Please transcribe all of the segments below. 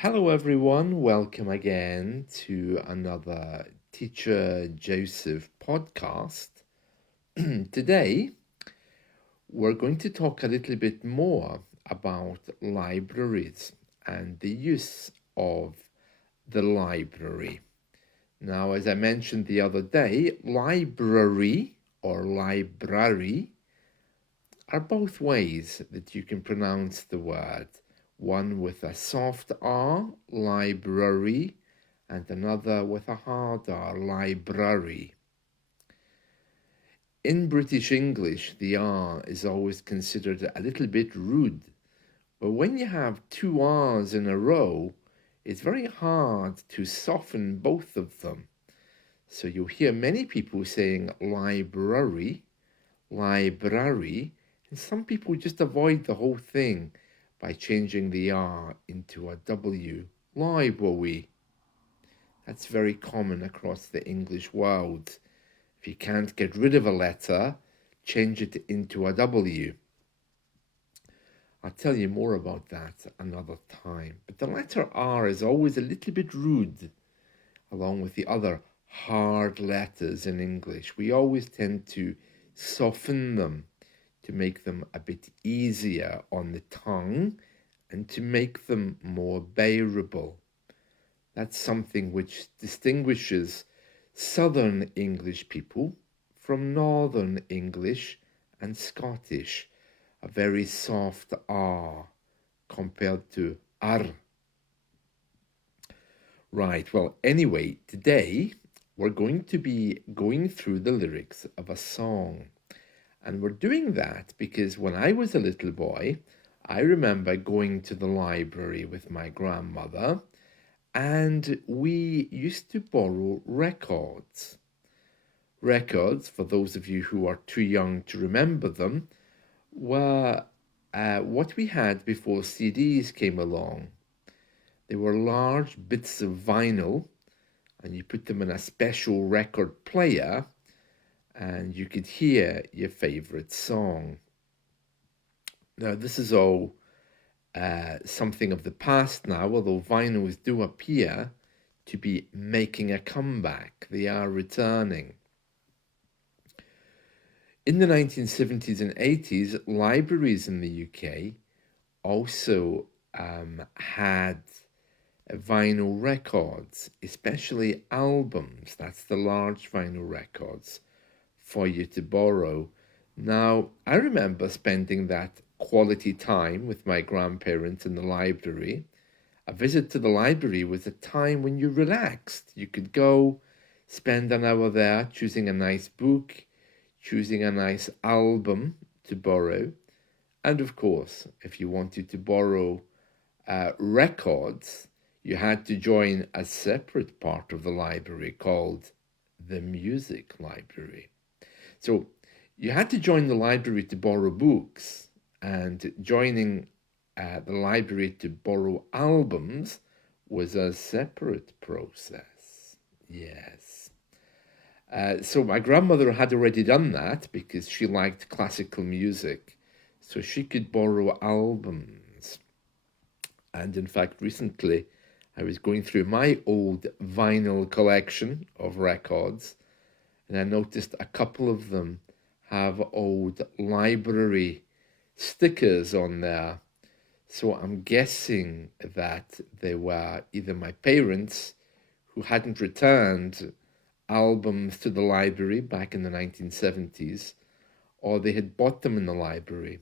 Hello, everyone. Welcome again to another Teacher Joseph podcast. Today, we're going to talk a little bit more about libraries and the use of the library. Now, as I mentioned the other day, library or library are both ways that you can pronounce the word. One with a soft R, library, and another with a hard R, library. In British English, the R is always considered a little bit rude, but when you have two R's in a row, it's very hard to soften both of them. So you'll hear many people saying library, library, and some people just avoid the whole thing by changing the R into a W, library. That's very common across the English world. If you can't get rid of a letter, change it into a W. I'll tell you more about that another time. But the letter R is always a little bit rude, along with the other hard letters in English. We always tend to soften them to make them a bit easier on the tongue and to make them more bearable. That's something which distinguishes Southern English people from Northern English and Scottish, a very soft R compared to R. Right, well, anyway, today we're going to be going through the lyrics of a song. And we're doing that because when I was a little boy, I remember going to the library with my grandmother, and we used to borrow records. Records, for those of you who are too young to remember them, were what we had before CDs came along. They were large bits of vinyl, and you put them in a special record player, and you could hear your favorite song. Now, this is all something of the past now, although vinyls do appear to be making a comeback. They are returning. In the 1970s and 80s, libraries in the UK also had vinyl records, especially albums. That's the large vinyl records for you to borrow. Now, I remember spending that quality time with my grandparents in the library. A visit to the library was a time when you relaxed. You could go spend an hour there choosing a nice book, choosing a nice album to borrow. And of course, if you wanted to borrow records, you had to join a separate part of the library called the music library. So you had to join the library to borrow books, and joining the library to borrow albums was a separate process. Yes. So my grandmother had already done that because she liked classical music, so she could borrow albums. And in fact, recently I was going through my old vinyl collection of records, and I noticed a couple of them have old library stickers on there. So I'm guessing that they were either my parents who hadn't returned albums to the library back in the 1970s, or they had bought them in the library.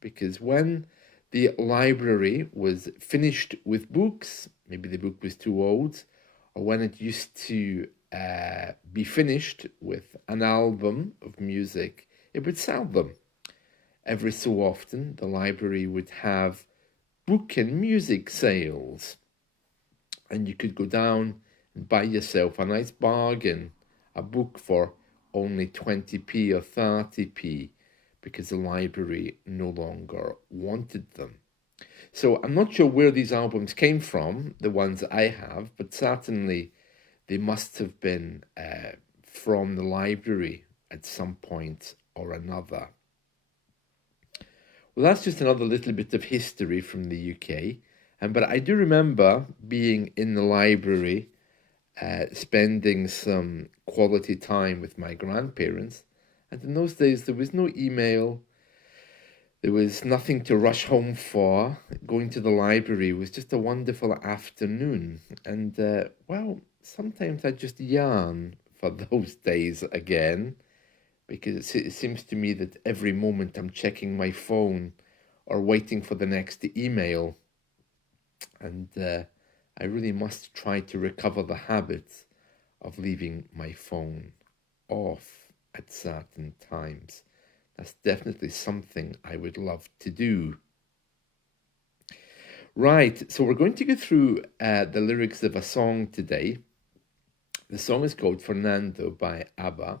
Because when the library was finished with books, maybe the book was too old, or when it used to be finished with an album of music, it would sell them. Every so often, the library would have book and music sales, and you could go down and buy yourself a nice bargain, a book for only 20p or 30p, because the library no longer wanted them. So I'm not sure where these albums came from, the ones I have, but certainly they must have been from the library at some point or another. Well, that's just another little bit of history from the UK. But I do remember being in the library, spending some quality time with my grandparents. And in those days, there was no email, there was nothing to rush home for. Going to the library was just a wonderful afternoon. And, well, sometimes I just yearn for those days again because it seems to me that every moment I'm checking my phone or waiting for the next email. And I really must try to recover the habit of leaving my phone off at certain times. That's definitely something I would love to do. Right, so we're going to go through the lyrics of a song today. The song is called Fernando by ABBA.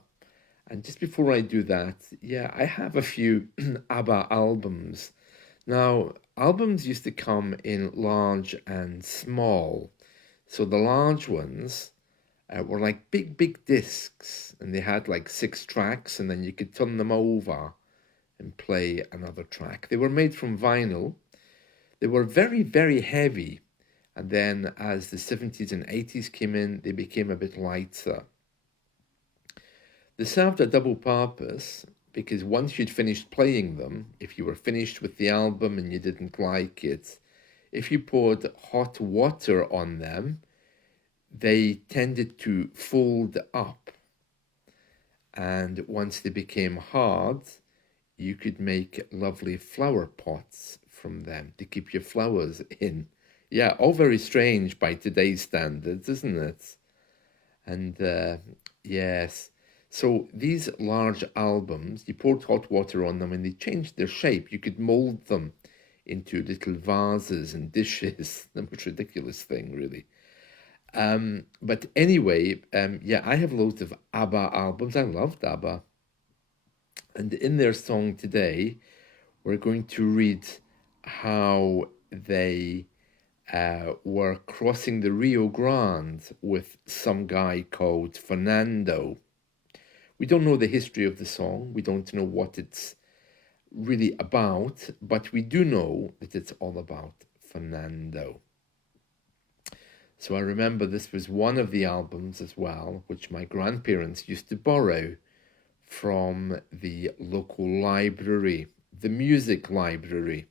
And just before I do that, yeah, I have a few ABBA albums. Now, albums used to come in large and small. So the large ones were like big, big discs, and they had like 6 tracks, and then you could turn them over and play another track. They were made from vinyl. They were very, very heavy. And then as the 70s and 80s came in, they became a bit lighter. They served a double purpose because once you'd finished playing them, if you were finished with the album and you didn't like it, if you poured hot water on them, they tended to fold up. And once they became hard, you could make lovely flower pots from them to keep your flowers in. Yeah, all very strange by today's standards, isn't it? And yes, so these large albums, you poured hot water on them and they changed their shape. You could mold them into little vases and dishes. The most ridiculous thing, really. But anyway, yeah, I have loads of ABBA albums. I loved ABBA. And in their song today, we're going to read how they were crossing the Rio Grande with some guy called Fernando. We don't know the history of the song. We don't know what it's really about, but we do know that it's all about Fernando. So I remember this was one of the albums as well, which my grandparents used to borrow from the local library, the music library,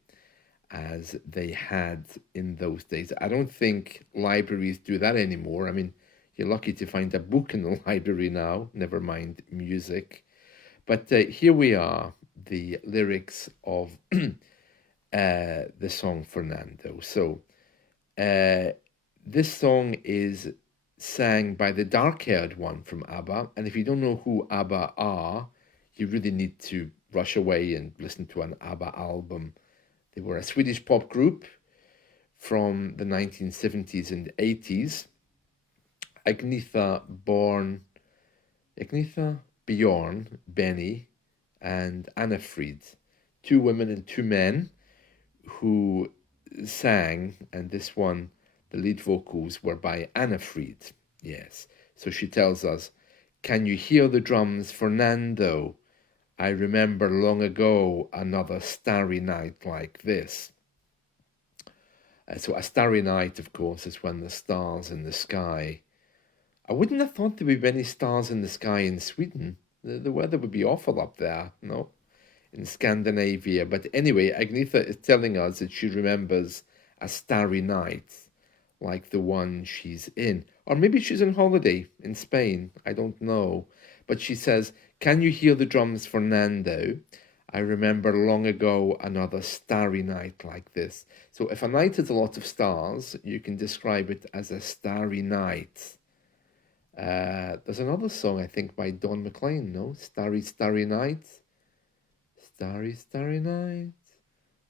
as they had in those days. I don't think libraries do that anymore. I mean, you're lucky to find a book in the library now, never mind music. But here we are, the lyrics of the song Fernando. So this song is sang by the dark-haired one from ABBA. And if you don't know who ABBA are, you really need to rush away and listen to an ABBA album. They were a Swedish pop group from the 1970s and 80s. Agnetha, Bjorn, Benny, and Anna Frid, 2 women and 2 men who sang, and this one, the lead vocals were by Anna Frid. Yes, so she tells us, "Can you hear the drums, Fernando? I remember long ago another starry night like this." So a starry night, of course, is when the stars in the sky. I wouldn't have thought there would be any stars in the sky in Sweden. The weather would be awful up there, no? In Scandinavia. But anyway, Agnetha is telling us that she remembers a starry night like the one she's in. Or maybe she's on holiday in Spain. I don't know. But she says, "Can you hear the drums, Fernando? I remember long ago another starry night like this." So if a night has a lot of stars, you can describe it as a starry night. There's another song, I think, by Don McLean, no? Starry, Starry Night. Starry, Starry Night.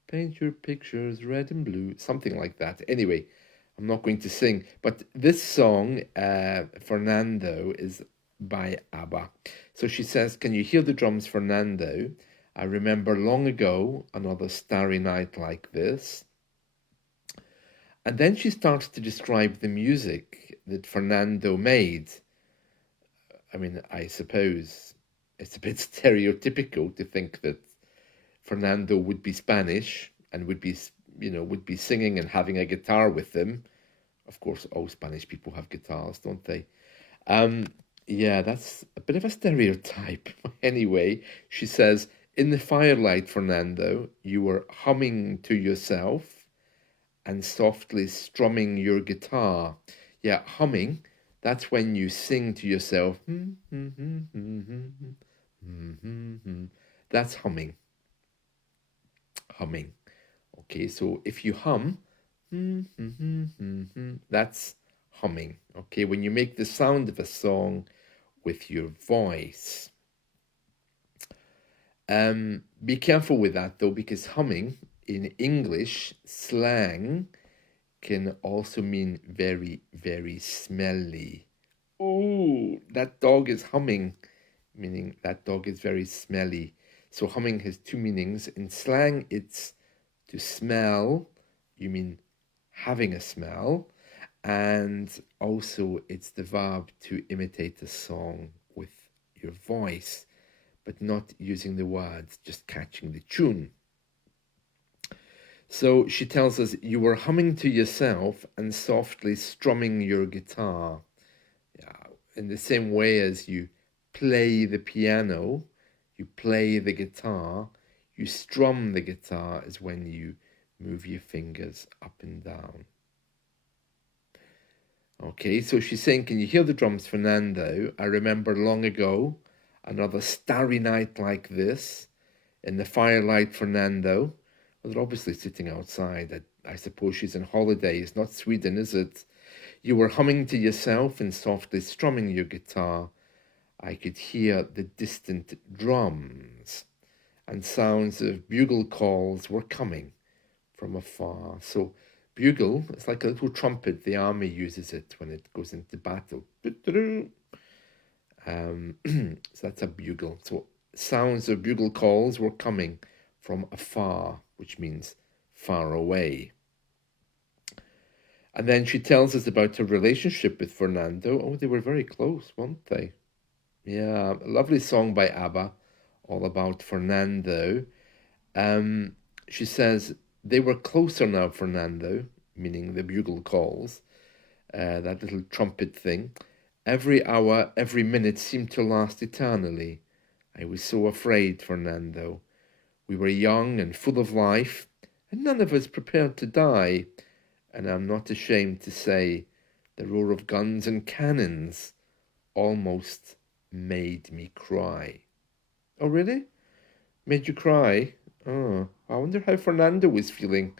Paint your pictures red and blue. Something like that. Anyway, I'm not going to sing. But this song, Fernando, is by ABBA. So she says, "Can you hear the drums, Fernando? I remember long ago another starry night like this." And then she starts to describe the music that Fernando made. I mean, I suppose it's a bit stereotypical to think that Fernando would be Spanish and would be would be singing and having a guitar with them. Of course, all Spanish people have guitars, don't they? Um, yeah, that's a bit of a stereotype. Anyway, she says, in the firelight, Fernando, you were humming to yourself and softly strumming your guitar. Yeah, humming, that's when you sing to yourself. That's humming. Humming. Okay, so if you hum, that's humming. Okay, when you make the sound of a song with your voice. Be careful with that though, because humming in English slang can also mean very, very smelly. Oh, that dog is humming, meaning that dog is very smelly. So humming has two meanings. In slang, it's to smell, you mean having a smell, and also it's the verb to imitate a song with your voice, but not using the words, just catching the tune. So she tells us, you were humming to yourself and softly strumming your guitar. Yeah, in the same way as you play the piano, you play the guitar, you strum the guitar is when you move your fingers up and down. Okay, so she's saying, can you hear the drums, Fernando? I remember long ago, another starry night like this, in the firelight, Fernando. Well, they're obviously sitting outside. I suppose she's on holiday. It's not Sweden, is it? You were humming to yourself and softly strumming your guitar. I could hear the distant drums, and sounds of bugle calls were coming from afar. So, bugle, it's like a little trumpet. The army uses it when it goes into battle. So that's a bugle. So, sounds of bugle calls were coming from afar, which means far away. And then she tells us about her relationship with Fernando. Oh, they were very close, weren't they? Yeah, a lovely song by ABBA, all about Fernando. She says, they were closer now, Fernando, meaning the bugle calls, that little trumpet thing. Every hour, every minute seemed to last eternally. I was so afraid, Fernando. We were young and full of life, and none of us prepared to die. And I'm not ashamed to say the roar of guns and cannons almost made me cry. Oh, really? Made you cry? Oh, I wonder how Fernando was feeling.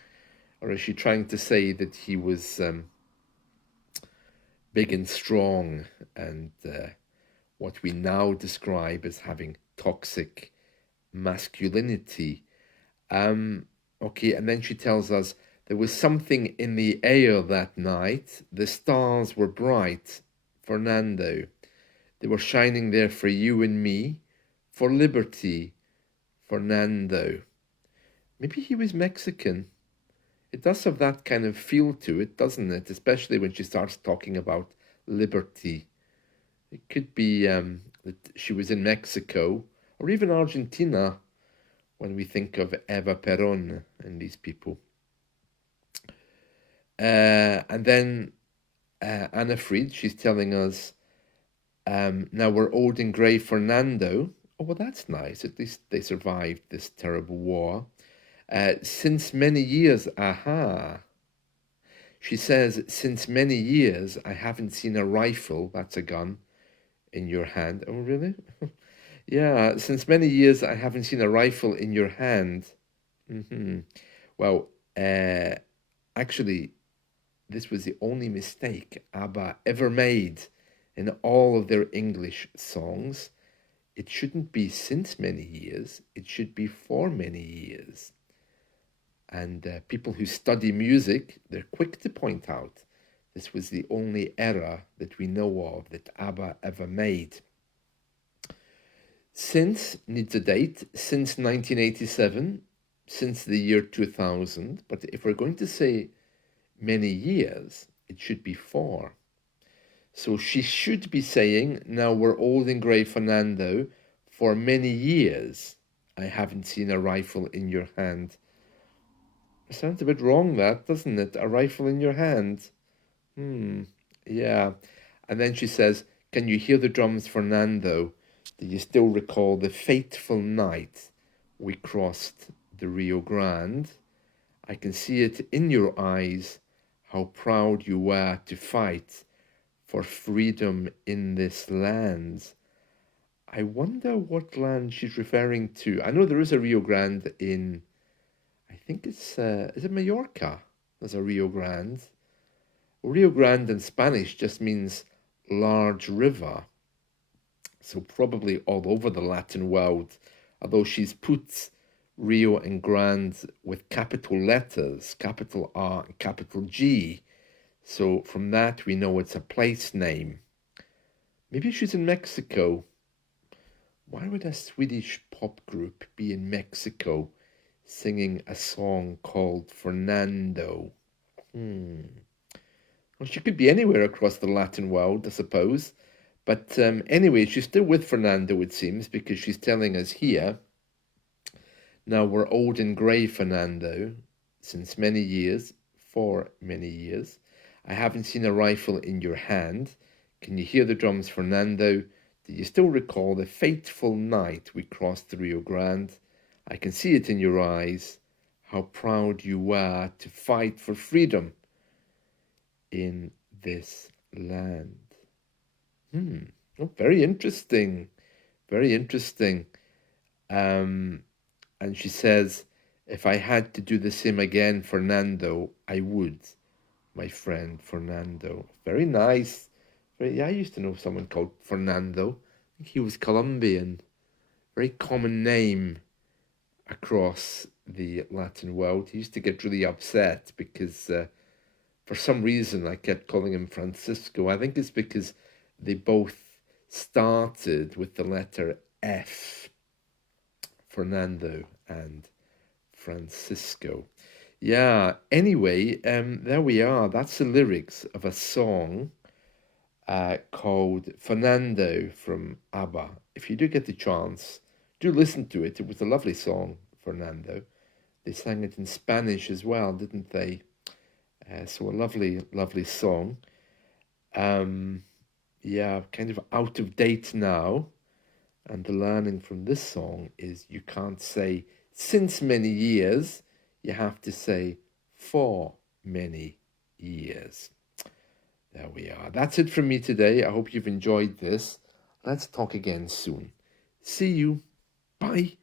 Or is she trying to say that he was big and strong and what we now describe as having toxic masculinity? Okay, and then she tells us there was something in the air that night. The stars were bright, Fernando. They were shining there for you and me, for liberty, Fernando. Maybe he was Mexican. It does have that kind of feel to it, doesn't it? Especially when she starts talking about liberty. It could be that she was in Mexico or even Argentina when we think of Eva Perón and these people. And then Anna Fried, she's telling us, now we're old and grey, Fernando. Oh, well, that's nice. At least they survived this terrible war. Since many years, aha. She says, since many years, I haven't seen a rifle, that's a gun, in your hand. Oh, really? Yeah, since many years, I haven't seen a rifle in your hand. Well, actually, this was the only mistake ABBA ever made in all of their English songs. It shouldn't be since many years, it should be for many years. And people who study music, they're quick to point out this was the only error that we know of that ABBA ever made. Since needs a date, since 1987, since the year 2000, but if we're going to say many years, it should be for. So she should be saying, now we're old and grey, Fernando, for many years I haven't seen a rifle in your hand. It sounds a bit wrong, that, doesn't it? A rifle in your hand. Hmm. Yeah. And then she says, "Can you hear the drums, Fernando? Do you still recall the fateful night we crossed the Rio Grande? I can see it in your eyes, how proud you were to fight for freedom in this land." I wonder what land she's referring to. I know there is a Rio Grande in, I think is it Mallorca? There's a Rio Grande. Rio Grande in Spanish just means large river. So probably all over the Latin world, although she's put Rio and Grande with capital letters, capital R and capital G. So from that we know it's a place name. Maybe she's in Mexico. Why would a Swedish pop group be in Mexico singing a song called Fernando? Hmm. Well, she could be anywhere across the Latin world, I suppose. But anyway, she's still with Fernando, it seems, because she's telling us here, "Now we're old and grey, Fernando, since many years, for many years. I haven't seen a rifle in your hand. Can you hear the drums, Fernando? Do you still recall the fateful night we crossed the Rio Grande? I can see it in your eyes, how proud you were to fight for freedom in this land." Oh, very interesting. Very interesting. Um, and she says, "If I had to do the same again, Fernando, I would, my friend Fernando." Very nice. Very, yeah, I used to know someone called Fernando. I think he was Colombian. Very common name across the Latin world. He used to get really upset because for some reason I kept calling him Francisco. I think it's because they both started with the letter F, Fernando and Francisco. Yeah, anyway, there we are. That's the lyrics of a song called Fernando from ABBA. If you do get the chance, do listen to it. It was a lovely song, Fernando. They sang it in Spanish as well, didn't they? So a lovely, lovely song. Um, yeah, kind of out of date now. And the learning from this song is you can't say since many years, you have to say for many years. There we are. That's it from me today. I hope you've enjoyed this. Let's talk again soon. See you. Bye.